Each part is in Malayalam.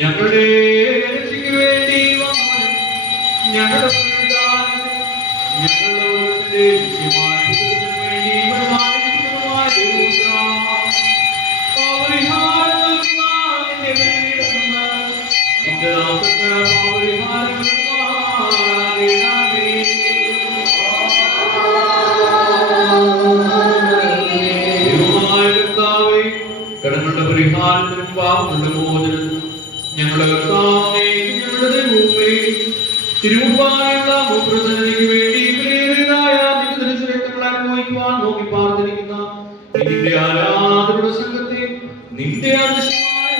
ഞങ്ങളുടെ രക്ഷയ്ക്ക് വേണ്ടി വന്നവനും ഞങ്ങളുടെ ഞങ്ങളുടെ കടങ്ങളുടെ പരിഹാരത്തിനും പാപങ്ങളുടെ മോചനത്തിനും ഞങ്ങളുടെ തിരുമുമ്പായുള്ള മുഖ്യസന്നിധിക്ക് വേണ്ടി അനുഭവിക്കുവാൻ നോക്കി പാർത്തിരിക്കുന്ന നിന്റെ ആരാധനയുടെ സംഘത്തെ നിന്റെ അതിശയമായ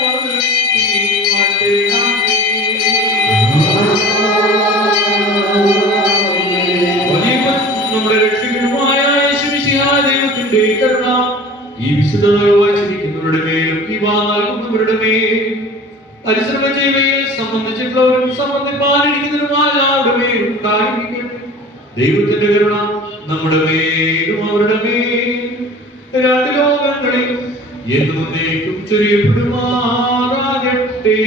നമ്മുടെ രക്ഷകനുമായ ദൈവത്തിന്റെ കരുണ ഈ വിശുദ്ധത വായിച്ചിരിക്കുന്നവരുടെ മേലും ഇവ നൽകുന്നവരുടെ മേലും പരിശ്രമം ചെയ്യുകയിൽ സംബന്ധിച്ചിട്ടുള്ളവരും സംബന്ധിപ്പാനിരിക്കുന്നവരുമായ എല്ലാവരുടെ മേലും ഉണ്ടായിരിക്കട്ടെ. ദൈവത്തിന്റെ കരുണ നമ്മുടെ മേലും അവരുടെ മേലും രണ്ട് ലോകങ്ങളിൽ എന്നേക്കും ചൊരിയപ്പെടുമാറാകട്ടെ.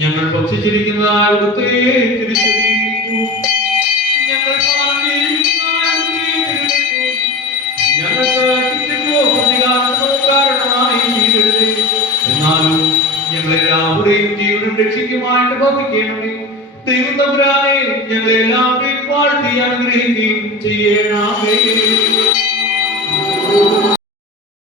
ഞങ്ങൾ ഭക്ഷിച്ചിരിക്കുന്നതായ അവിടുത്തെ തിരിച്ചറിയുന്നു. ഞങ്ങൾ ഞങ്ങൾക്ക് കാരണമായി തീരരുതേ. എന്നാലും ഞങ്ങളെല്ലാവരുടെയും ജീവനും രക്ഷിക്കുമായിട്ട് ഭവിക്കണമേ. ദൈവം തമ്പുരാനെ ഞങ്ങളെല്ലാവരെയും വാഴ്ത്തി അനുഗ്രഹിക്കുകയും ചെയ്യണമേ.